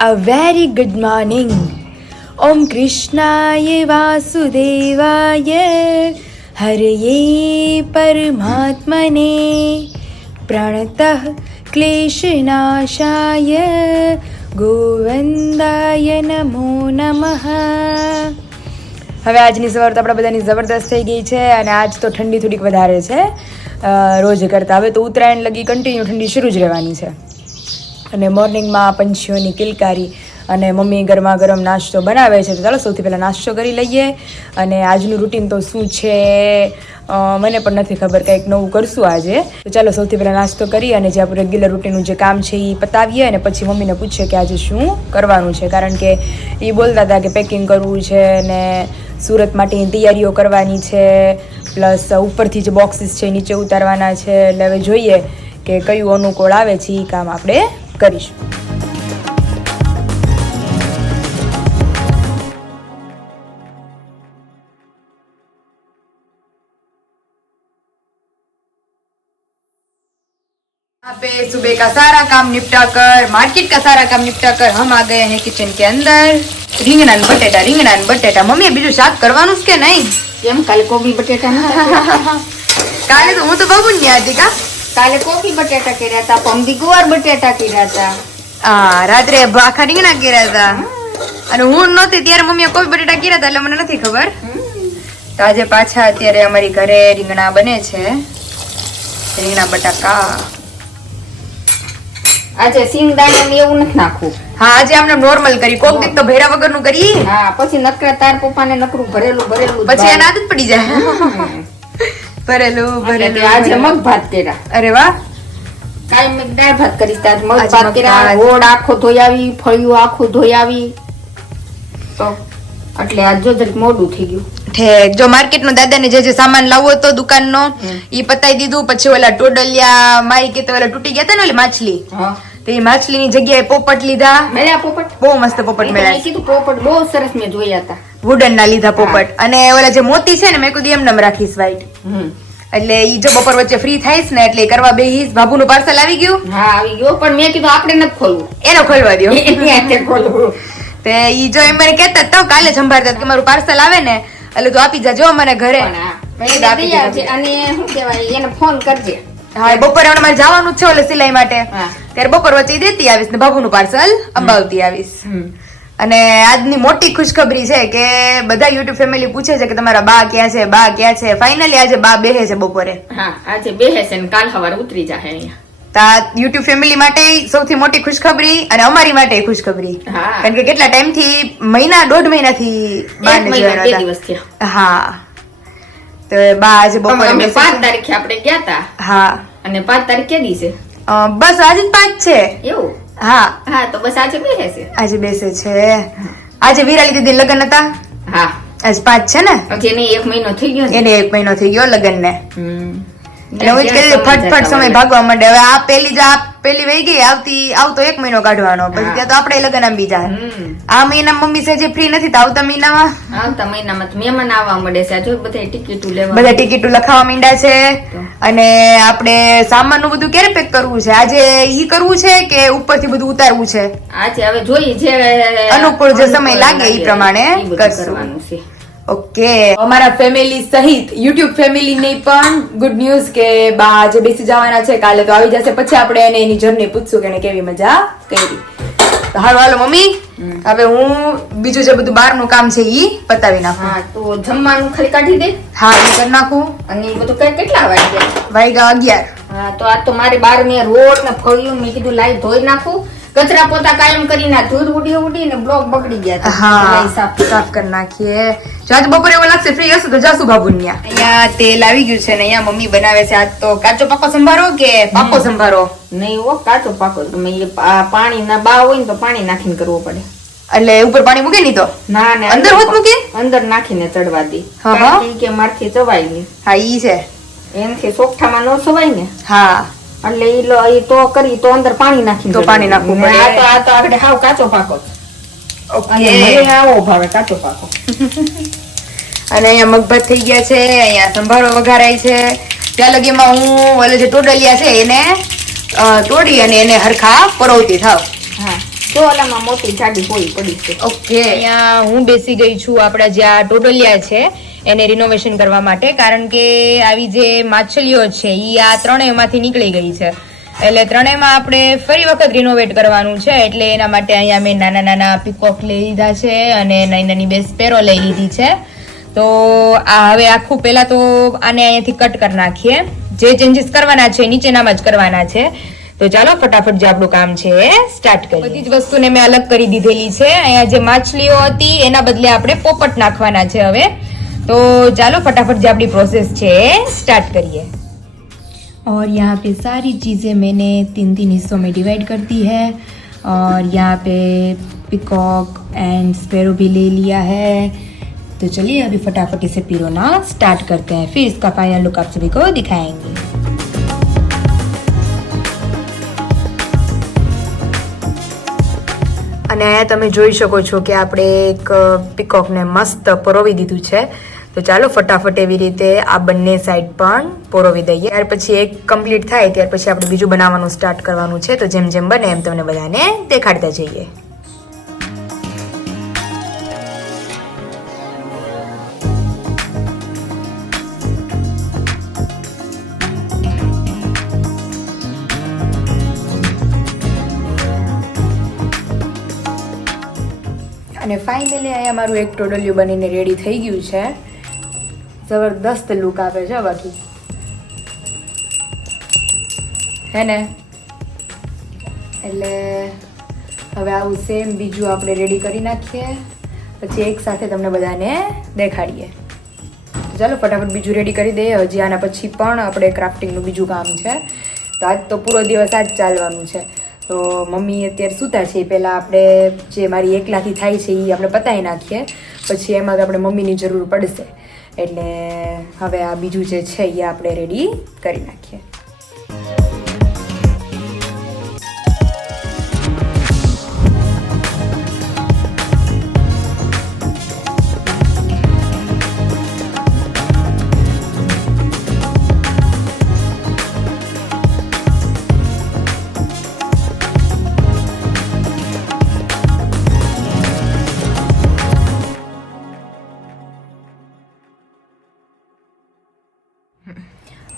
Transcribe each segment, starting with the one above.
a very good morning. Om Krishnaya Vasudevaya Haraye Paramatmane Pranatah Kleshanashaya Govindaya Namo Namaha હવે આજની સવાર તો આપણા બધાની જબરદસ્ત થઈ ગઈ છે અને આજ તો ઠંડી થોડીક વધારે છે અ, રોજ કરતાં હવે તો ઉત્તરાયણ લગી કન્ટિન્યુ ઠંડી શરૂ જ રહેવાની છે અને મોર્નિંગમાં પંછીઓની કિલકારી અને મમ્મી ગરમા ગરમ નાસ્તો બનાવે છે. તો ચાલો, સૌથી પહેલાં નાસ્તો કરી લઈએ. અને આજનું રૂટીન તો શું છે મને પણ નથી ખબર, કંઈક નવું કરશું આજે. તો ચાલો, સૌથી પહેલાં નાસ્તો કરી અને જે આપણું રેગ્યુલર રૂટીનનું જે કામ છે એ પતાવીએ અને પછી મમ્મીને પૂછીએ કે આજે શું કરવાનું છે. કારણ કે એ બોલતા હતા કે પેકિંગ કરવું છે ને સુરત માટેની તૈયારીઓ કરવાની છે, પ્લસ ઉપરથી જે બોક્સિસ છે નીચે ઉતારવાના છે. એટલે હવે જોઈએ કે કયું અનુકૂળ આવે છે એ કામ આપણે કરીશું यहाँ पे सुबह का सारा काम निपटा कर मार्केट का सारा काम निपटा कर हम आ गए हैं किचन के अंदर રીંગણા ને બટેટા રીંગણા ને બટેટા મમ્મી બીજું શાક કરવાનું છે કે નહીં કેમ કાલે કોબી બટેટા નતા કાલે તો હું તો બબુ ની હતી કા કાલે કોફી બટેટા કર્યા હતા પમદી ગુવાર બટેટા કર્યા હતા હા રાત્રે ભાખા રીંગણા કર્યા હતા અને હું નહોતી ત્યારે મમ્મીએ કોફી બટેટા કર્યા હતા એટલે મને નથી ખબર. તો આજે પાછા અત્યારે અમારી ઘરે રીંગણા બને છે. રીંગણા બટાકા. આજે સિંગ દાણા ને એવું નથી નાખવું. હા આજે આપણે નોર્મલ કરી. કોક દીક તો ભેરા વગરનું કરી. હા પછી નકરા તાર પપ્પા ને નકરું ભરેલું ભરેલું પછી એને આદત પડી જાય. ભરેલું ભરેલું આજે મગ ભાત કર્યા. અરે વાહ. કાંઈ મેં દાળ ભાત કરીશ આજ મગ ભાત કર્યા. ગોળ આખો ધોઈ આવી ફળિયું આખું ધોઈ આવી. તો એટલે આજ જો જરીક મોડું થઈ ગયું. ઠેક જો માર્કેટ નો દાદા ને જે જે સામાન લાવવો હતો દુકાન નો ઈ પતાઈ દીધું. પછી ઓલા ટોડલિયા મારી કે તો ઓલા તૂટી ગયા હતા ને ઓલી માછલી? હા. તો એ માછલીની જગ્યાએ પોપટ લીધા. મળ્યા પોપટ? બહુ મસ્ત પોપટ મેં કીધું પોપટ બહુ સરસ મેં જોયા હતા વુડન ના લીધા પોપટ. અને ઓલા જે મોતી છે ને મેં કીધું એમ નમ રાખીશ વાઈટ એટલે ઈ જો બપોર વચ્ચે ફ્રી થાઈશ ને એટલે કરવા બેહીશ બાબુનું પાર્સલ આવી ગયું. હા આવી ગયું પણ મેં કીધું આપણે નથી ખોલવું. એનો ખોલવા દ્યો. એની ખોલવું. તે ઈ જો એમ મને કહેતા તો કાલે સંભાળતા કે મારું પાર્સલ આવે ને એટલે તું આપી જાજો મને ઘરે. અને શું કહેવાય એને ફોન કરજે. હા બપોરે હમણાં મારે જવાનું છે ઓલે સિલાઈ માટે. હા. ત્યારે બપોર વચ્ચે દેતી આવીશ ને બાબુનું પાર્સલ અંબાવતી આવીશ. અને આજની મોટી ખુશખબરી છે કે બધા યુટ્યુબ ફેમિલી પૂછે છે કે તમારા બા ક્યાં છે બા ક્યાં છે? ફાઇનલી આજે બા બેહે છે બપોરે. હા આજે બેહે છે ને કાલ સવારે ઉતરી જાહે અહીંયા. તો યુટ્યુબ ફેમિલી માટે સૌથી મોટી ખુશખબરી અને અમારી માટે ખુશખબરી. કારણ કે કેટલા ટાઈમથી મહિના દોઢ મહિના નહોતા. હા. તો બા આજે બપોરે પાંચ તારીખે આપણે ગયા હતા હા. અને પાંચ તારીખ દિવસે અ, બસ આજે પાંચ છે. એવું? હા. હા તો બસ આજે બેસે છે આજે બેસે છે આજે વિરાલી દીદી લગ્ન હતા. હા. આજ પાંચ છે ને? હજી એને એક મહિનો થઈ ગયો એને એક મહિનો થઈ ગયો લગ્ન ને. એટલે કેટલી ફટફટ સમય ભાગવા માંડે. હવે આ પેલી જ આ પેલી વહી ગઈ આવતી આવતો એક મહિનો કાઢવાનો. પછી ત્યાં તો આપણે લગ્ન આમ બીજા. આ મહિના મમ્મી છે જે ફ્રી નથી તો આવતા મહિનામાં? આવતા મહિનામાં મહેમાન આવવા મળે છે. જો બધા ટિકિટો લેવા બધા ટિકિટો લખાવા માંડ્યા છે. અને આપણે સામાનનું બધું ક્યારે પેક કરવું છે? આજે ઈ કરવું છે કે ઉપરથી બધું ઉતારવું છે? આજે હવે જોઈએ જે અનુકૂળ જે સમય લાગે એ પ્રમાણે. કરવાનું છે. ઓકે. અમારા ફેમિલી સહિત યુટ્યુબ ફેમિલી ને પણ ગુડ ન્યૂઝ કે બા આજે બેસી જવાના છે. કાલે તો આવી જશે. પછી આપણે એને એની જર્ની પૂછશું કે એને કેવી મજા કરી. હાલો હાલો મમ્મી. હવે હું બીજું જે બધું બહારનું કામ છે ઈ પતાવી નાખું. હા તો જમવાનું ખાલી કાઢી દે. હા એ કરી નાખું. અને બધું કઈ કેટલા વાગ્યા વાગ્યા અગિયાર. હા તો આ તો મારે બાર મેં રોટ ને ફળિયું મેં કીધું લાઈ ધોઈ નાખું. કચરા પોતા કાયમ કરીને ધૂળ ઉડી ઉડી ને બ્લોક બગડી ગયા હા સાફ સાફ કરી નાખીએ. જો આજ બપોરે એવું લાગશે ફ્રી હશે તો જાસુ બાબુ ત્યાં અહીંયા તેલ આવી ગયું છે ને અહીંયા મમ્મી બનાવે છે. આજ તો કાચો પાકો સંભારો કે પાકો સંભારો? નહીં હો કાચો પાકો. તમે એ પાણી ના બા હોય ને તો પાણી નાખીને કરવો પડે. એટલે ઉપર પાણી મૂકે નહીં તો? ના ને અંદર હોત મૂકે? અંદર નાખીને ચડવા દે. હા. કે મારથી ચવાય નહીં. હા ઈ છે. એનાથી સોગઠામાં ન સવાય ને. હા. એટલે ઈ લો ઈ તો કરી તો અંદર પાણી નાખી તો પાણી નાખવું પડે. આ તો આ તો આપણે હાવ કાચો પાકો. ઓકે. મને આવો ભાવે કાચો પાકો. અને અહીંયા મગભાત થઈ ગયા છે અહીંયા સંભારો વઘારાય છે. ત્યાં લગીમાં હું ઓલે જે ટોડલિયા છે એને તોડી અને એને હરખા પરોવતી થાવ. હા. ચોલામાં ઓલામાં મોટી જાડી હોય પડી છે. ઓકે. અહીંયા હું બેસી ગઈ છું આપણા જે આ ટોટલિયા છે એને રિનોવેશન કરવા માટે. કારણ કે આવી જે માછલીઓ છે એ આ ત્રણેયમાંથી નીકળી ગઈ છે. એટલે ત્રણેયમાં આપણે ફરી વખત રિનોવેટ કરવાનું છે. એટલે એના માટે અહીંયા મેં નાના નાના પીકોક લઈ લીધા છે અને નાની નાની બે સ્પેરો લઈ લીધી છે. તો આ હવે આખું પહેલા તો આને અહીંયાથી કટ કરી નાખીએ. જે ચેન્જીસ કરવાના છે, નીચેનામાં જ કરવાના છે. તો ચાલો ફટાફટ જે આપણું કામ છે એ સ્ટાર્ટ કરીએ. બધી જ વસ્તુને મેં અલગ કરી દીધેલી છે. અહીંયા જે માછલીઓ હતી, એના બદલે આપણે પોપટ નાખવાના છે હવે. તો ચાલો ફટાફટ જે આપણી પ્રોસેસ છે એ સ્ટાર્ટ કરીએ और यहाँ पे सारी चीज़ें मैंने तीन तीन हिस्सों में डिवाइड कर दी है और यहाँ पे पिकॉक एंड स्पेरो भी ले लिया है तो चलिए अभी फटाफट इसे पिरोना स्टार्ट करते हैं फिर इसका फाइनल लुक आप सभी को दिखाएंगे અને અહીંયા તમે જોઈ શકો છો કે આપણે એક પીકોકને મસ્ત પરોવી દીધું છે તો ચાલો ફટાફટ એવી રીતે આ બંને સાઈડ પણ પોરોવી દઈએ. ત્યાર પછી એક કમ્પ્લીટ થાય, ત્યાર પછી આપણે બીજું બનાવવાનું સ્ટાર્ટ કરવાનું છે. તો જેમ જેમ બને એમ તમને બધાને દેખાડતા જઈએ. અને ફાઇનલી અહીંયા મારું એક ટોડલિયું બનીને રેડી થઈ ગયું છે. જબરદસ્ત લુક આપે છે બાકી. હે ને? એટલે હવે આવું સેમ બીજું આપણે રેડી કરી નાખીએ. પછી એક સાથે તમને બધાને દેખાડીએ. ચાલો ફટાફટ બીજું રેડી કરી દઈએ. હજી આના પછી પણ આપણે ક્રાફ્ટિંગનું બીજું કામ છે. તો આજ તો પૂરો દિવસ આજ ચાલવાનું છે. તો મમ્મી અત્યારે સૂતા છે. પહેલાં આપણે જે મારી એકલાથી થાય છે એ આપણે પતાવી નાખીએ. પછી એમાં આપણે મમ્મીની જરૂર પડશે. એટલે હવે આ બીજું જે છે એ આપણે રેડી કરી નાખીએ.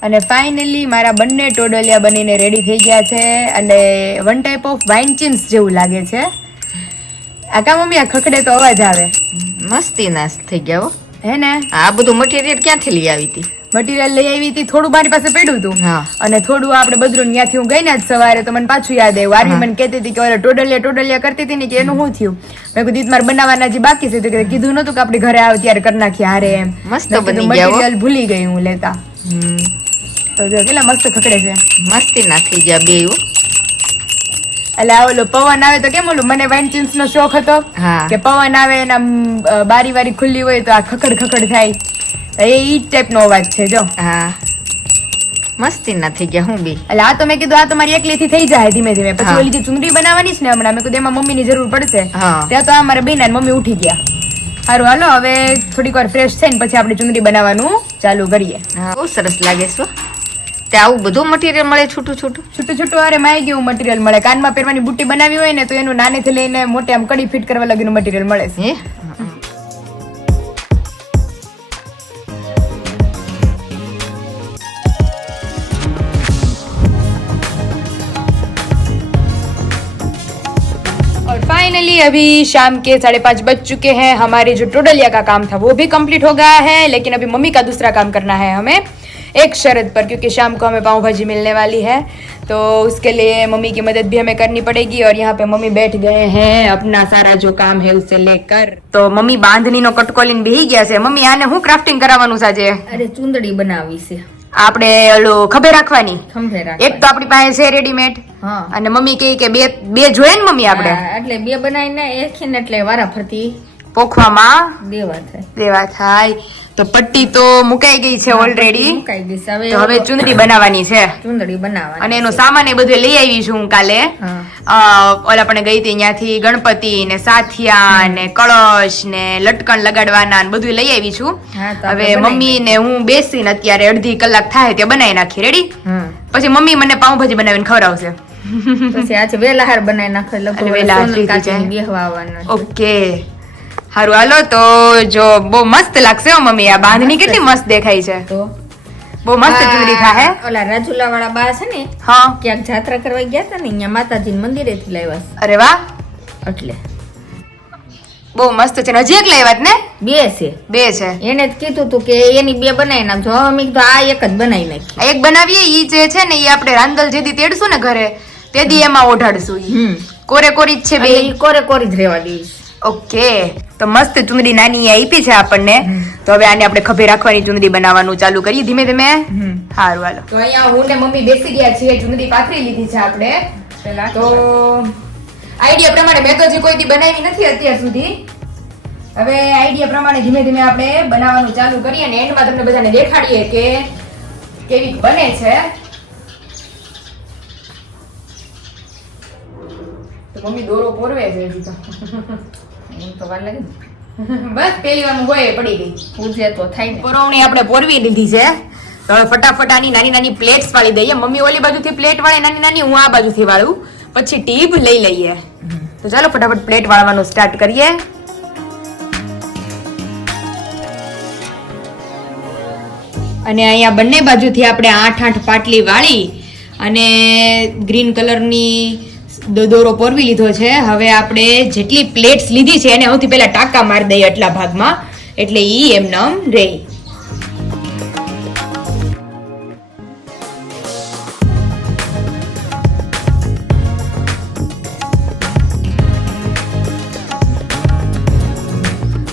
અને ફાઇનલી મારા બંને ટોડલિયા બનીને રેડી થઈ ગયા છે અને વન ટાઈપ ઓફ વાઇન ચીન્સ જેવું લાગે છે. આકા મમ્મી આ ખખડે તો અવાજ આવે. મસ્તી નાશ થઈ ગયા હો. હે ને? આ બધું મટીરિયલ ક્યાંથી લઈ આવી હતી? મટીરિયલ લઈ આવી હતી થોડું મારી પાસે પડ્યું હતું. અને થોડું આપણે બધું ત્યાંથી હું ગઈ ને જ સવારે તો મને પાછું યાદ આવ્યું. આરવી મને કહેતી હતી કે ઓલે ટોડલિયા ટોડલિયા કરતી હતી ને કે એનું શું થયું? મેં કીધું મારે બનાવવાના જે બાકી છે તો કીધું નતું કે આપણે ઘરે આવે ત્યારે કરી નાખીએ હારે એમ. મસ્ત બધું મટીરિયલ ભૂલી ગઈ હું લેતા. તો જો કેટલા મસ્ત ખકડે છે. મસ્તી ના થઈ ગયા બે એટલે આ ઓલો પવન આવે તો કેમ ઓલું? મને વાઇન ચીન્સ નો શોખ હતો કે પવન આવે ને આમ બારી વારી ખુલ્લી હોય તો આ ખકડ ખકડ થાય. એ ઈ ટાઈપ નો અવાજ છે જો. હા. મસ્તી ના થઈ ગયા હું બી. એટલે આ તો મેં કીધું આ તો મારી એકલીથી થઈ જાય ધીમે ધીમે. પછી ઓલી જે ચુંદડી બનાવવાની છે ને હમણાં મેં કીધું એમાં મમ્મીની જરૂર પડશે. ત્યાં તો આ મારા બેન મમ્મી ઉઠી ગયા. સારું હાલો હવે થોડીક વાર ફ્રેશ થઈને પછી આપણે ચુંદડી બનાવવાનું ચાલુ કરીએ. બહુ સરસ લાગે છે. તે આવું બધું મટીરિયલ મળે છૂટું છૂટું છૂટું છૂટું અરે માય ગયું મટીરિયલ મળે કાનમાં પહેરવાની બુટ્ટી બનાવી હોય ને તો એનું નાનેથી લઈને મોટે આમ કડી ફિટ કરવા લગીનું મટીરિયલ મળે છે હે और फाइनली अभी शाम के साढ़े पाँच बज चुके हैं हमारे जो टोडलिया का काम था वो भी कंप्लीट हो गया है लेकिन अभी मम्मी का दूसरा काम करना है हमें एक शर्त पर क्योंकि शाम को हमें पाव भाजी मिलने वाली है तो उसके लिए मम्मी की मदद भी हमें करनी पड़ेगी और यहाँ पे मम्मी बैठ गए हैं अपना सारा जो काम है उसे लेकर તો મમ્મી બાંધણીનો કટકો લઈને બેહી ગયા છે મમ્મી આને હું ક્રાફ્ટિંગ કરાવવાનું સાજે અરે ચુંદડી બનાવી છે આપણે ઓલું ખભે રાખવાની ખંભે એક તો આપણી પાસે છે રેડીમેડ હા અને મમ્મી કહે કે બે બે જોઈએ ને મમ્મી આપણે હા, એટલે બે બનાવીને એકીને એટલે વારા ફરતી પોખવામાં? દેવા થાય. દેવા થાય. તો પટ્ટી તો મુકાઈ ગઈ છે ઓલરેડી મુકાઈ ગઈ છે. હવે હવે ચુંદડી બનાવવાની છે. ચુંદડી બનાવવાની અને એનો સામાન એ બધું લઈ આવી છું હું કાલે. ઓલા પણ ગઈ હતી ત્યાંથી ગણપતિ ને સાથિયા ને કળશ ને લટકણ લગાડવાના ને બધું લઈ આવી છું. હવે મમ્મી ને હું બેસીને અત્યારે અડધી કલાક થાય ત્યાં બનાવી નાખી રેડી પછી મમ્મી મને પાઉંભાજી બનાવીને ખવડાવશે. પછી આજે વેલા હાર બનાવી નાખે. અને લગભગ વહેલા હાર સોનલ થઈ કાકીને જાય. બેહવા આવવાના ઓકે હારું હાલો તો જો બહુ મસ્ત લાગશે હો મમ્મી આ બાંધણી કેટલી મસ્ત દેખાય છે. તો? બહુ મસ્ત ચૂંદડી ખાહે ઓલા રાજુલા વાળા બા છે ને હા. ક્યાંક જાત્રા કરવા ગયા હતા ને અહીંયા માતાજી મંદિરે થી લાવ્યા અરે વાહ. એટલે. બહુ મસ્ત છે હજી એક લાવ્યા ને? બે છે. બે છે. એને જ કીધું તું કે એની બે બનાવી નાખજો. હવે મેં કીધું આ એક જ બનાવી નાખી એક બનાવીએ ઈ જે છે ને ઈ આપણે રાંદલ જેદી તેડશું ને ઘરે તેદી એમાં ઓઢાડશું ઈ. કોરે કોરી જ છે બે. કોરે કોરી જ રહેવા દઈશ ઓકે. તો મસ્ત ચુંદડી નાની આપી છે આપણને. તો હવે આને આપણે ખભે રાખવાની ચુંદડી બનાવવાનું ચાલુ કરીએ. ધીમે ધીમે. હમ. સારું હાલો. તો અહીંયા હું ને મમ્મી બેસી ગયા છીએ ચુંદડી પાથરી લીધી છે આપણે. પેલા તો આઈડિયા પ્રમાણે મેં તો હજી કોઈ દી બનાવી નથી અત્યાર સુધી. હવે આઈડિયા પ્રમાણે ધીમે ધીમે આપણે બનાવવાનું ચાલુ કરીએ અને એન્ડમાં તમને બધાને દેખાડીએ કે કેવી બને છે. તો મમ્મી દોરો પોરવે છે હજી તો. એમ તો વાર લાગે બસ પેલી વાર ગોએ પડી ગઈ. પૂજે તો થાય ને. પોરવણી આપણે પોરવી લીધી છે. તો હવે ફટાફટ આની નાની નાની પ્લેટ્સ વાળી દઈએ. મમ્મી ઓલી બાજુથી પ્લેટ વાળે નાની નાની હું આ બાજુથી વાળું. પછી ટીબ લઈ લઈએ. તો ચાલો ફટાફટ પ્લેટ વાળવાનું સ્ટાર્ટ કરીએ. અને અહીંયા બંને બાજુથી આપણે આઠ આઠ પાટલી વાળી અને ગ્રીન કલરની દોરો પોરવી લીધો છે. હવે આપણે જેટલી પ્લેટ્સ લીધી છે એને સૌથી પહેલા ટાંકા મારી દઈએ આટલા ભાગમાં. એટલે ઈ એમનેમ રહે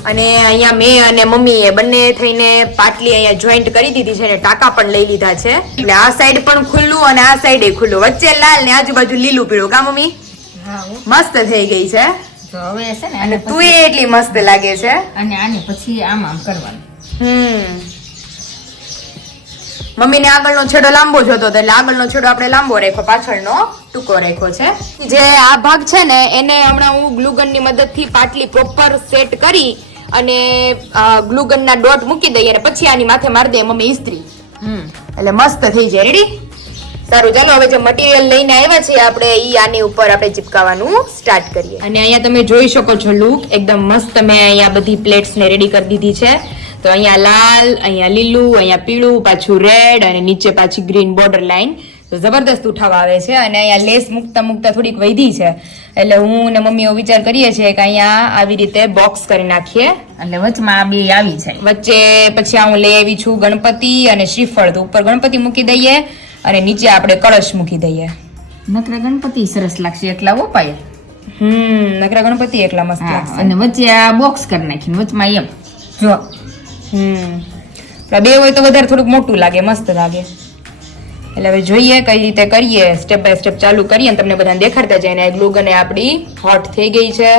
અને અહીંયા મેં અને મમ્મીએ બંને થઈને પાટલી અહીંયા જોઈન્ટ કરી દીધી છે અને ટાંકા પણ લઈ લીધા છે. એટલે આ સાઈડ પણ ખુલ્લું અને આ સાઈડ એ ખુલ્લું. વચ્ચે લાલ ને આજુબાજુ લીલું પીળું. કા મમ્મી? મસ્ત થઈ ગઈ છે. હવે છે ને અને તું એ એટલી મસ્ત લાગે છે. અને આને પછી આમ આમ કરવાનું. હમ. મમ્મીને આગળનો છેડો લાંબો જોતો હતો. એટલે આગળનો છેડો આપણે લાંબો રાખ્યો પાછળનો ટૂંકો રાખ્યો છે. જે આ ભાગ છે ને એને હમણાં હું ગ્લુગનની મદદથી પાટલી પ્રોપર સેટ કરી અને ગ્લુગનના ડોટ મૂકી દઈએ અને પછી આની માથે મારી દઈએ મમ્મી ઇસ્ત્રી. એટલે મસ્ત થઈ જાય. રેડી સારું ચાલો હવે જે મટીરિયલ લઈને આવ્યા છે આપણે ઈ આની ઉપર આપણે ચિપકાવવાનું સ્ટાર્ટ કરીએ. અને અહીંયા તમે જોઈ શકો છો લુક એકદમ મસ્ત મેં અહીંયા બધી પ્લેટ્સ ને રેડી કરી દીધી છે. તો અહીંયા લાલ અહીંયા લીલું અહીંયા પીળું પાછું રેડ અને નીચે પાછી ગ્રીન બોર્ડર લાઈન તો જબરદસ્ત ઉઠાવ આવે છે અને અહીંયા લેસ મૂકતા મૂકતા થોડીક વધી છે. એટલે હું ને મમ્મીઓ વિચાર કરીએ છીએ કે અહીંયા આવી રીતે બોક્સ કરી નાખીએ. એટલે વચમાં બે આવી જાય. વચ્ચે પછી હું લઈ આવી છું ગણપતિ અને શ્રીફળ. તો ઉપર ગણપતિ મૂકી દઈએ અને નીચે આપણે કળશ મૂકી દઈએ. નકરા ગણપતિ સરસ લાગશે એટલા ઉપાય હમ નકરા ગણપતિ એકલા મસ્ત લાગશે. અને વચ્ચે આ બોક્સ કરી નાખીને વચમાં એમ. જો. હમ. બે હોય તો વધારે થોડુંક મોટું લાગે મસ્ત લાગે. એટલે હવે જોઈએ કઈ રીતે કરીએ સ્ટેપ બાય સ્ટેપ ચાલુ કરીએ અને તમને બધાને દેખાડતા જઈએ અને ગ્લુગન એ આપણી હોટ થઈ ગઈ છે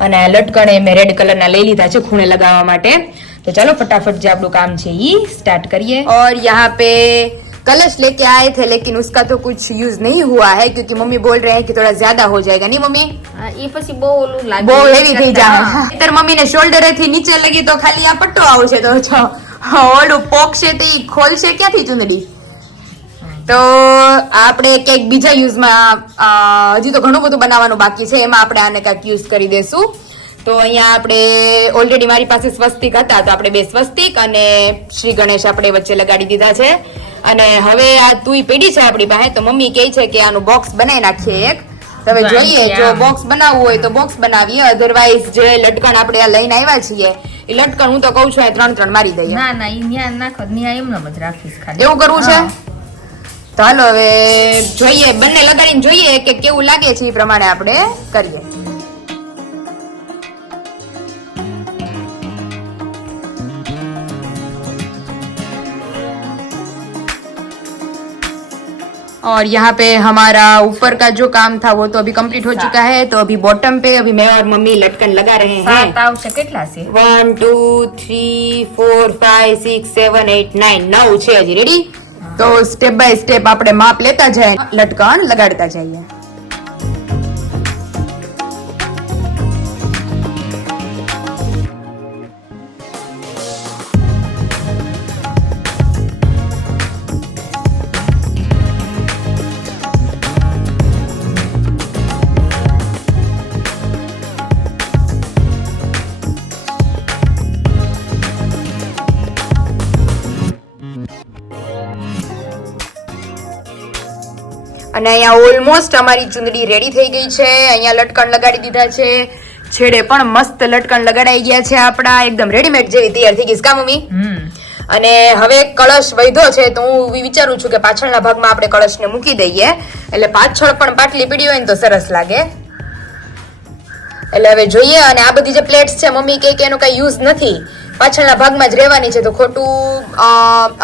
અને આ લટકણ એ મેં રેડ કલરના લઈ લીધા છે ખૂણે લગાવવા માટે તો ચાલો ફટાફટ જે આપણું કામ છે ઈ स्टार्ट करिए और यहाँ पे कलश लेके आए थे लेकिन उसका तो कुछ यूज नहीं हुआ है क्योंकि मम्मी बोल रहे हैं कि थोड़ा ज्यादा हो जाएगा नहीं मम्मी હા એ પછી બહુ ઓલું લાગે બહુ હેવી થઈ જાય હા. નહીતર મમ્મીને શોલ્ડર થી નીચે લગી તો ખાલી આ પટ્ટો આવશે તો જો ઓલું પોકશે તો ઈ ખોલશે ક્યાંથી ચુંદડી તો આપણે ક્યાંક બીજા યુઝમાં હજી તો ઘણું બધું બનાવવાનું બાકી છે એમાં આપણે આને કંઈક યુઝ કરી દેશું. તો અહીંયા આપણે ઓલરેડી મારી પાસે સ્વસ્તિક હતા તો આપણે બે સ્વસ્તિક અને શ્રી ગણેશ આપણે વચ્ચે લગાડી દીધા છે. અને હવે આ તુઈ પેઢી છે આપણી પાસે તો મમ્મી કહે છે કે આનું બોક્સ બનાવી નાખીએ એક. હવે જોઈએ જો બોક્સ બનાવવું હોય તો બોક્સ બનાવીએ અધરવાઇઝ જે લટકણ આપણે આ લઈને આવ્યા છીએ એ લટકણ હું તો કહું છું ત્રણ ત્રણ મારી દઈએ. ના ના ઈ ન્યા નાખો ન્યા એમ જ રાખીશ ખાલી. એવું કરવું છે. તો હાલો હવે જોઈએ બંને લગાડીને જોઈએ કે કેવું લાગે છે એ પ્રમાણે આપણે કરીએ और यहाँ पे हमारा ऊपर का जो काम था वो तो अभी कंप्लीट हो चुका है तो अभी बॉटम पे अभी मैं और मम्मी लटकन लगा रहे हैं સાત આવશે કેટલા છે one two three four five six seven eight તો સ્ટેપ બાય સ્ટેપ આપણે માપ લેતા જાય લટકણ લગાડતા જઈએ. અને અહીંયા ઓલમોસ્ટ અમારી ચૂંદડી રેડી થઈ ગઈ છે. અહીંયા લટકણ લગાડી દીધા છે. છેડે પણ મસ્ત લટકણ લગાડાઈ ગયા છે આપણા. એકદમ રેડીમેડ જેવી તૈયાર થઈ ગઈ કા મમ્મી? અને હવે કળશ વૈધો છે તો હું વિચારું છું કે પાછળના ભાગમાં આપણે કળશને મૂકી દઈએ. એટલે પાછળ પણ પાટલી પીડી હોય ને તો સરસ લાગે. એટલે હવે જોઈએ અને આ બધી જે પ્લેટ્સ છે મમ્મી કે એનો કઈ યુઝ નથી. પાછળના ભાગમાં જ રહેવાની છે તો ખોટું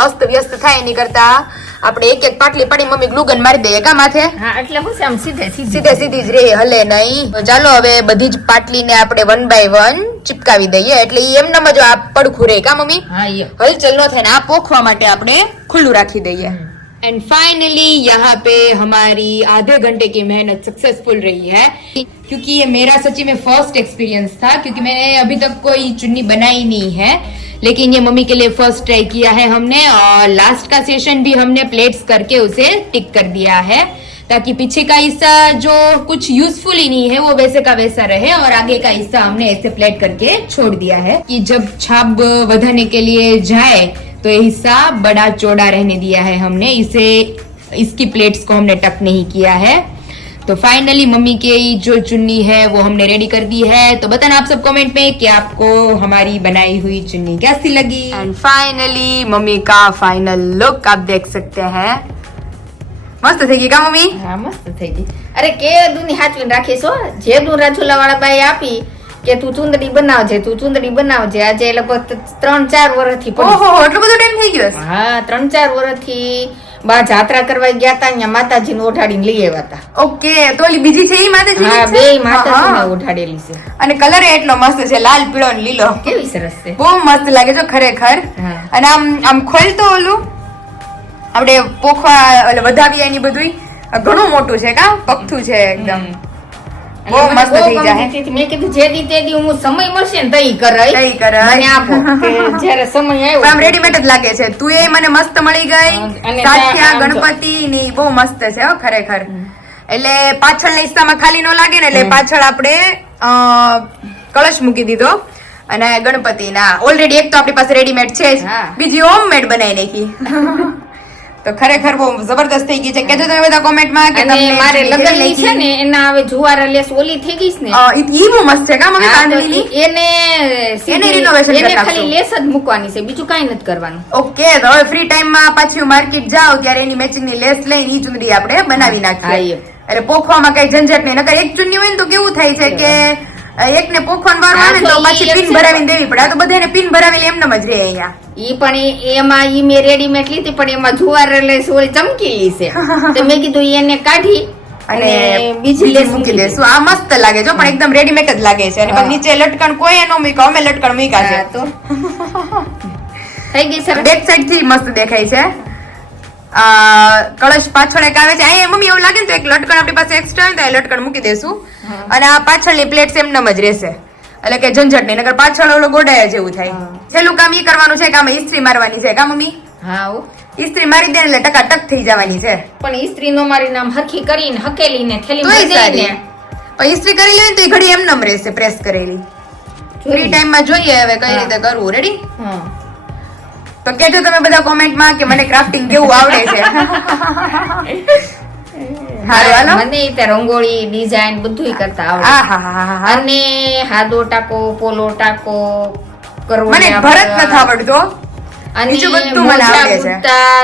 અસ્ત વ્યસ્ત થાય એની કરતા. આપણે એક એક પાટલી પડી મમ્મી ગ્લુગન મારી દઈએ કા માથે હા એટલે હું છે આમ સીધે સીધે સીધે સીધી જ રહે હલે નહીં તો ચાલો હવે બધી જ પાટલીને આપણે વન બાય વન ચિપકાવી દઈએ એટલે ઈ એમનામ જ આ પડખું રહે કા મમ્મી હા એ हलचल न थे ना पोखवा માટે આપણે ખુલ્લું રાખી દઈએ एंड फाइनली यहाँ पे हमारी आधे घंटे की मेहनत सक्सेसफुल रही है क्योंकि ये मेरा सच्ची में फर्स्ट एक्सपीरियंस था क्योंकि मैंने अभी तक कोई चुन्नी बनाई नहीं है लेकिन ये मम्मी के लिए फ़र्स्ट ट्राई किया है हमने और लास्ट का सेशन भी हमने प्लेट्स करके उसे टिक कर दिया है, ताकि पीछे का हिस्सा जो कुछ यूजफुल ही नहीं है, वो वैसे का वैसा रहे और आगे का हिस्सा हमने ऐसे प्लेट करके छोड़ दिया है कि जब छाप बढ़ाने के लिए जाए तो ये हिस्सा बड़ा चौड़ा रहने दिया है हमने। इसे, इसकी प्लेट्स को हमने टक नहीं किया है। तो फाइनली मम्मी की जो चुन्नी है वो हमने रेडी कर दी है तो बताना आप सब कमेंट में कि आपको हमारी बनाई हुई चुन्नी कैसी लगी एंड फाइनली मम्मी का फाइनल लुक आप देख सकते हैं मस्त થઈ ગઈ કા મમ્મી હા મસ્ત થઈ ગઈ અરે કે દુની હાચવીને રાખીશ હો જે દુ રાજુલા વાળા બાઈ આપી કે તું ચુંદડી બનાવજે તું ચુંદડી બનાવજે આજે લગભગ ત્રણ ચાર વર્ષથી પડી ઓહો એટલો બધો ટાઈમ થઈ ગયો છે? હા ત્રણ ચાર વર્ષથી બા જાત્રા કરવા ગયા હતા અહીંયા માતાજીને ઓઢાડીને લઈ આવ્યા હતા ઓકે તો ઓલી બીજી છે એ માતાજી હા બે માતાજીને ઓઢાડેલી છે. અને કલર એટલો મસ્ત છે લાલ પીળો ને લીલો. કેવી સરસ છે. બહુ મસ્ત લાગે છે ખરેખર. અને આમ આમ ખોલતો ઓલું આપણે પોખવા એટલે વધાવીએ એની બધું ઘણું મોટું છે કા? પગથું છે એકદમ. બહુ મસ્ત થઈ જાય. મેં કીધું જે દી તે દી હું સમય મળશે ને તઈ કરાય. તઈ કરાય. મને આપો જ્યારે સમય આવ્યો આમ રેડીમેડ જ લાગે છે. તું એ મને મસ્ત મળી ગઈ. સાઠિયા ગણપતિ ની બહુ મસ્ત છે હો ખરેખર. એટલે પાછળના હિસ્સામાં ખાલી ન લાગે ને એટલે પાછળ આપણે કળશ મૂકી દીધો. અને ગણપતિ ના ઓલરેડી એક તો આપણી પાસે રેડીમેડ છે જ. બીજી હોમમેડ બનાવી નાખી. તો ખરેખર બહુ જબરદસ્ત થઈ ગઈ છે. કેજો તમે બધા કોમેન્ટમાં કે તમને મારે કેવી લગનની છે ને એના હવે જુવાર લેસ ઓલી થઈ ગઈ છે ને. ઈ બહુ મસ્ત છે. કા મમ્મી હા, એને એને રિનોવેશન એને ખાલી લેસ જ મૂકવાની છે. બીજું કાઈ નથી કરવાનું. ઓકે તો હવે ફ્રી ટાઈમમાં પાછી પાછું માર્કેટ જાવ ત્યારે એની મેચિંગની લેસ લઈને ઈ ચુંદડી આપણે બનાવી નાખીએ. અરે એટલે પોખવામાં કઈ ઝંઝટ નહીં. નકર એક ચુન્ની હોય ને તો કેવું થાય છે કે એકને પોખવાનું વાર આવે તો પાછી પિન ભરાવી ભરાવીને દેવી પડે. આ તો બધાને પિન ભરાવેલી એમનેમ જ રહે અહીંયા. ઈ પણ એમાં ઈ મેં રેડીમેડ લીધી પણ એમાં જુવાર એટલે ઓલી ચમકીલી છે. તો મેં કીધું એને કાઢી અને બીજી લેસ મૂકી દેશું. આ મસ્ત લાગે છે પણ એકદમ રેડીમેડ જ લાગે છે. અને નીચે લટકણ કોઈ ન મૂક્યા. અમે લટકણ મૂક્યા છે. તો. થઈ ગઈ સર બેક સાઈડથી મસ્ત દેખાય છે. કળશ પાછળ એક આવે છે. અહીંયા મમ્મી એવું લાગે ને તો એક લટકણ આપણી પાસે એક્સ્ટ્રા હોય તો લટકણ મૂકી દેશું. અને આ પાછળની પ્લેટ એમનેમ જ રહેશે. એટલે કે ઝંઝટ નહીં નકર પાછળ ઓલો ગોડાયા જેવું થાય. છેલ્લું કામ એ કરવાનું છે કે આમાં ઇસ્ત્રી મારવાની છે કા મમ્મી? હા ઇસ્ત્રી મારી દે એટલે ટકાટક થઈ જવાની છે. પણ ઇસ્ત્રી નો મારી નામ હરખી કરીને હકેલીને થેલી તોય ભરી સારી. પણ ઇસ્ત્રી કરી લેવી તો એ ઘડી એમનેમ રહેશે પ્રેસ કરેલી. ફ્રી ટાઈમમાં જોઈએ હવે કઈ રીતે કરવું. રેડી હા. તો કેજો તમે બધા કોમેન્ટમાં કે મને ક્રાફ્ટિંગ કેવું આવડે છે. મને તે રંગોળી ડિઝાઇન બધું કરતા આવડે. અને હાદો ટાકો પોલો ટાકો કરવો મને ભરત નથી આવડતો. અને બધું મને આવડે છે.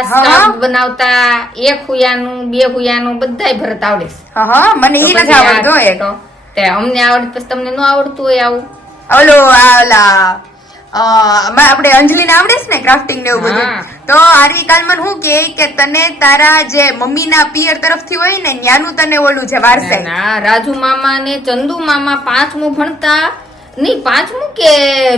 સ્કાર્ફ બનાવતા એક હુયાનું બે હુયાનું બધાય ભરત આવડે છે. હા હા મને તો ઈ નથી આવડતો આ તો તે અમને આવડે પછી તમને ન આવડતું હોય આવું. ઓલો આ ઓલા અ, માં આપણે અંજલિને આવડે છે ને ક્રાફ્ટિંગ ને એવું બધું? તો આરવી કાલમાં હું કે કે તને તારા જે મમ્મીના પિયર તરફથી હોય ને ન્યાનું તને ઓલું છે વારસે. ના રાજુ મામા ને ચંદુ મામા પાંચમું ભણતા. નહીં પાંચમું કે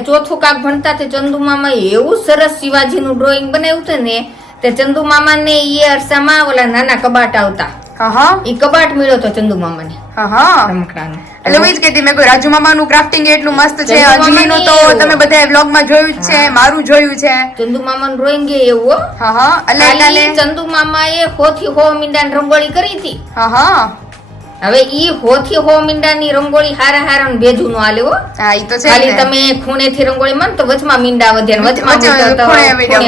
ચોથું કાક ભણતા તે ચંદુ મામા એવું સરસ શિવાજીનું ડ્રોઈંગ બનાવ્યું હતું ને તે ચંદુ મામા ને એ અરસામાં ઓલા નાના કબાટ આવતા. હા હા. એ કબાટ મળ્યો તો ચંદુ મામા ને હા હા. રમકડાનું. એટલે હું જ કહેતી મેં કોઈ રાજુ મામાનું ક્રાફ્ટિંગ એટલું મસ્ત છે અંજલિનું તો તમે બધા વ્લોગમાં જોયું જ છે મારું જોયું છે. ચંદુ મામા નું ડ્રોઈંગ એવું હો. હા હા એટલે ચંદુ મામા એ હો થી હો મીંડા રંગોળી કરી હતી. હા હા. હવે ઈ હો થી હો મીંડાની રંગોળી હારા હારા ને ભેજું નો આલે હા. ઈ તો છે ખાલી તમે ખૂણે થી રંગોળી મન તો વચમાં મીંડા વધે ને વચમાં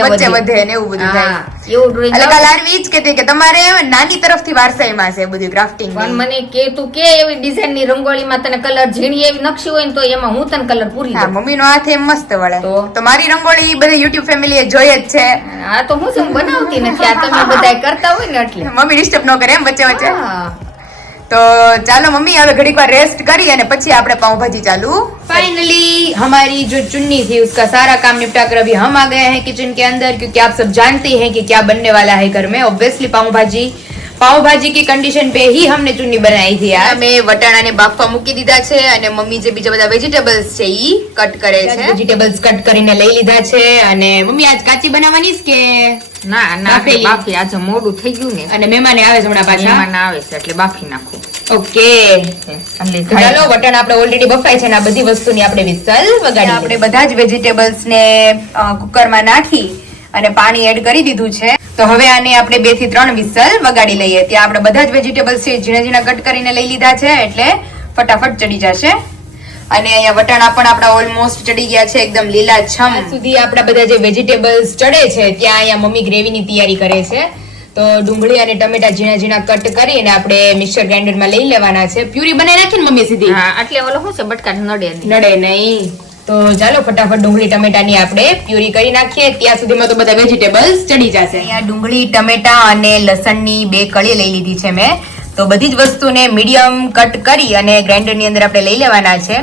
વચ્ચે વધે. ને એવું બધું થાય. એવું ડ્રોઈંગ એટલે કાલ આરવી જ કહેતી કે તમારે નાની તરફથી વારસાઈમાં છે બધું ક્રાફ્ટિંગ પણ મને કે તું કે એવી ડિઝાઇનની રંગોળીમાં તને કલર ઝીણી એવી નકશી હોય ને તો એમાં હું તને કલર પૂરી હા મમ્મી નો હાથ એમ મસ્ત વળે. તો? મારી રંગોળી બધી યુટ્યુબ ફેમિલી જોઈ જ છે. આ તો હું શું બનાવતી નથી. આ તમે બધા કરતા હોય ને એટલે. મમ્મી ડિસ્ટર્બ ન કરે એમ વચ્ચે વચ્ચે. હા. તો ચાલો મમ્મી હવે ઘડીક વાર રેસ્ટ કરી અને પછી આપણે પાઉંભાજી ચાલુ फाइनली हमारी जो चुन्नी थी उसका सारा काम निपटा कर अभी हम आ गए हैं किचन के अंदर क्योंकि आप सब जानते हैं कि क्या बनने वाला है घर में ऑब्वियसली पाव भाजी પાવભાજી કી કન્ડિશન પે હી હમને ચુન્ની બનાવી થી યાર. અમે વટાણાને બાફવા મૂકી દીધા છે અને મમ્મી જે બીજા બધા વેજીટેબલ્સ છે ઈ કટ કરે છે. વેજીટેબલ્સ કટ કરીને લઈ લીધા છે અને મમ્મી આજ કાચી બનાવવાની છે કે ના ના બાફી. આજે મોડું થઈ ગયું ને. અને મહેમાન આવે છે હમણાં પાછા? મહેમાન આવે છે એટલે બાફી નાખું. ઓકે. ચાલો વટાણા આપણે ઓલરેડી બફાય છે ને આ બધી વસ્તુની આપણે વિસલ વગાડી આપણે બધા જ વેજીટેબલ્સ ને કુકરમાં નાખી અને પાણી એડ કરી દીધું છે. તો હવે આને આપણે બેથી ત્રણ વિસલ વગાડી લઈએ. ત્યાં આપણે બધા જ વેજીટેબલ્સ છે ઝીણા ઝીણા કટ કરીને લઈ લીધા છે એટલે ફટાફટ ચડી જશે. અને અહીંયા વટાણા પણ આપણા ઓલમોસ્ટ ચડી ગયા છે એકદમ લીલા છમ. સુધી આપણા બધા જે વેજીટેબલ્સ ચડે છે ત્યાં અહીંયા મમ્મી ગ્રેવીની તૈયારી કરે છે. તો ડુંગળી અને ટમેટા ઝીણા ઝીણા કટ કરીને આપણે મિક્સર ગ્રાઇન્ડરમાં લઈ લેવાના છે. પ્યુરી બનાવી નાખી ને મમ્મી સીધી? હા એટલે ઓલો શું છે બટકા નડે નડે નહીં. તો ચાલો ફટાફટ ડુંગળી ટમેટાની આપણે પ્યુરી કરી નાખીએ. ત્યાં સુધીમાં તો બધા વેજીટેબલ્સ ચડી જશે. અહીંયા ડુંગળી ટમેટા અને લસણની બે કળી લઈ લીધી છે મેં. તો બધી જ વસ્તુને મીડિયમ કટ કરી અને ગ્રાઇન્ડરની અંદર આપણે લઈ લેવાના છે.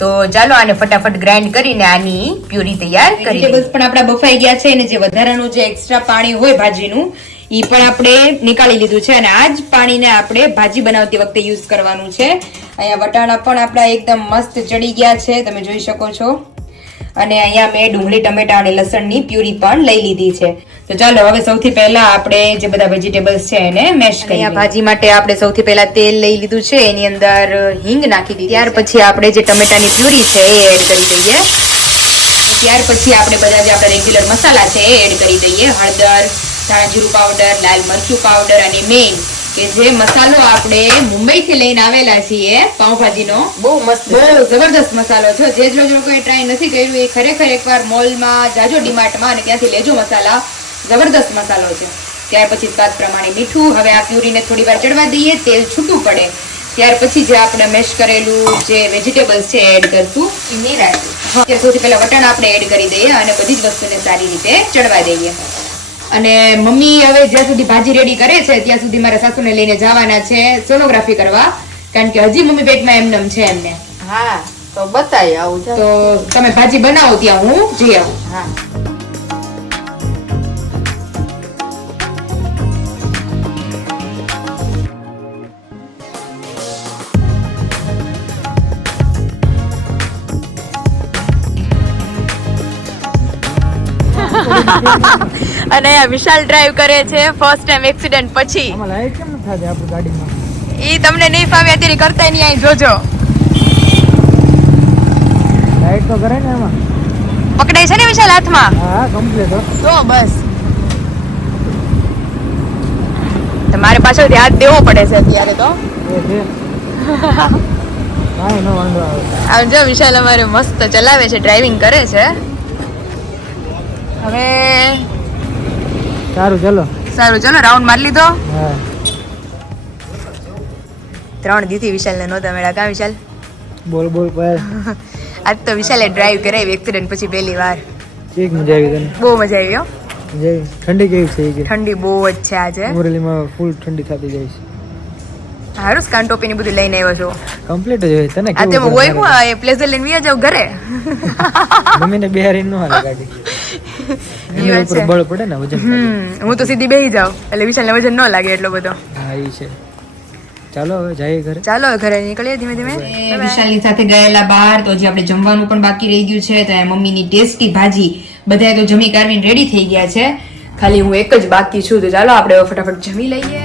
તો ચાલો આને ફટાફટ ગ્રાઇન્ડ કરીને આની પ્યુરી તૈયાર કરી પણ આપણા બફાઈ ગયા છે અને જે વધારાનું જે એક્સ્ટ્રા પાણી હોય ભાજીનું ઈ પણ આપણે નીકાળી લીધું છે અને આ જ પાણીને આપણે ભાજી બનાવતી વખતે યુઝ કરવાનું છે. અહીંયા વટાણા પણ આપણા એકદમ મસ્ત ચડી ગયા છે તમે જોઈ શકો છો. અને અહીંયા મેં ડુંગળી ટમેટા અને લસણની પ્યુરી પણ લઈ લીધી છે. તો ચાલો હવે સૌથી પહેલા આપણે જે બધા વેજીટેબલ્સ છે એને મેશ અહીંયા ભાજી માટે આપણે સૌથી પહેલા તેલ લઈ લીધું છે એની અંદર હિંગ નાખી દીધી. ત્યાર પછી આપણે જે ટમેટાની પ્યુરી છે એ એડ કરી દઈએ. ત્યાર પછી આપણે બધા જે આપણા રેગ્યુલર મસાલા છે એ એડ કરી દઈએ. હળદર ધાણા જીરું પાવડર લાલ મરચું પાવડર અને મેઇન કે જે મસાલો આપણે મુંબઈથી લઈને આવેલા છીએ પાઉંભાજીનો. બહુ મસ્ત બહુ જબરદસ્ત મસાલો છે. જે જો લોકોએ ટ્રાય નથી કર્યું એ ખરેખર એકવાર મોલમાં જાજો ડીમાર્ટમાં અને ત્યાંથી લેજો મસાલા. જબરદસ્ત મસાલો છે. ત્યાર પછી સ્વાદ પ્રમાણે મીઠું. હવે આ પ્યુરીને થોડી વાર ચડવા દઈએ. તેલ છૂટું પડે. ત્યાર પછી જે આપણે મેશ કરેલું જે વેજીટેબલ્સ છે એડ કરશું. ત્યાર સૌથી પહેલા વટાણા આપણે એડ કરી દઈએ અને બધી જ વસ્તુને સારી રીતે ચડવા દઈએ. અને મમ્મી હવે જ્યાં સુધી ભાજી રેડી કરે છે ત્યાં સુધી મારા સાસુને લઈને જવાના છે સોનોગ્રાફી કરવા. કારણ કે હજી મમ્મી પેટમાં એમનેમ છે એમને. હા તો બતાય આવું તો તમે ભાજી બનાવો ત્યાં હું જઈ આવું. હા. અને વિશાલ ડ્રાઈવ કરે છે ફર્સ્ટ ટાઈમ એક્સિડન્ટ પછી. ઈ તમને નહીં ફાવે અત્યારે કરતા નહીં અહીં જોજો. લાઈટ તો કરે ને એમાં પકડાય છે ને વિશાલ હાથમાં? હા કમ્પ્લીટ તો બસ. તમારે પાછળથી ધ્યાન દેવો પડે છે અત્યારે તો. એ આમ જો વિશાલ અમારે મસ્ત ચલાવે છે ડ્રાઇવિંગ કરે છે. હવે સારું ચલો. સારું ચલો રાઉન્ડ મારી લીધો. ત્રણ દીધી વિશાલને નહોતા મેળા કા વિશાલ? બોલ બોલ પર. આજ તો વિશાલે ડ્રાઈવ કરાવી એક્સિડન્ટ પછી પહેલી વાર. ઠીક મજા આવી તને? બહુ મજા આવી હો. ઠંડી કેવી છે કે ઠંડી બહુ જ છે આજે. અમરેલીમાં ફૂલ ઠંડી થતી જાય છે. હારું સ્કાન ટોપી બધું લઈને આવ્યો છો. કમ્પ્લીટ જ હોય. તને આજે હું હોય હું પ્લેઝર લઈને વ્યા જાવ ઘરે? મમ્મીને બિહારી ન હાલે ગાડી બળ પડે ને વજન હું તો સીધી બેહી જાઉં એટલે વિશાલને વજન ન લાગે એટલો બધો. હા એ છે. ચાલો હવે જઈએ ઘરે. ચાલો ઘરે નીકળીએ ધીમે ધીમે. વિશાલની સાથે ગયેલા બહાર તો હજી આપણે જમવાનું પણ બાકી રહી ગયું છે તો મમ્મીની ટેસ્ટી ભાજી બધાએ તો જમી કારવીને રેડી થઈ ગયા છે. ખાલી હું એક જ બાકી છું તો ચાલો આપણે ફટાફટ જમી લઈએ.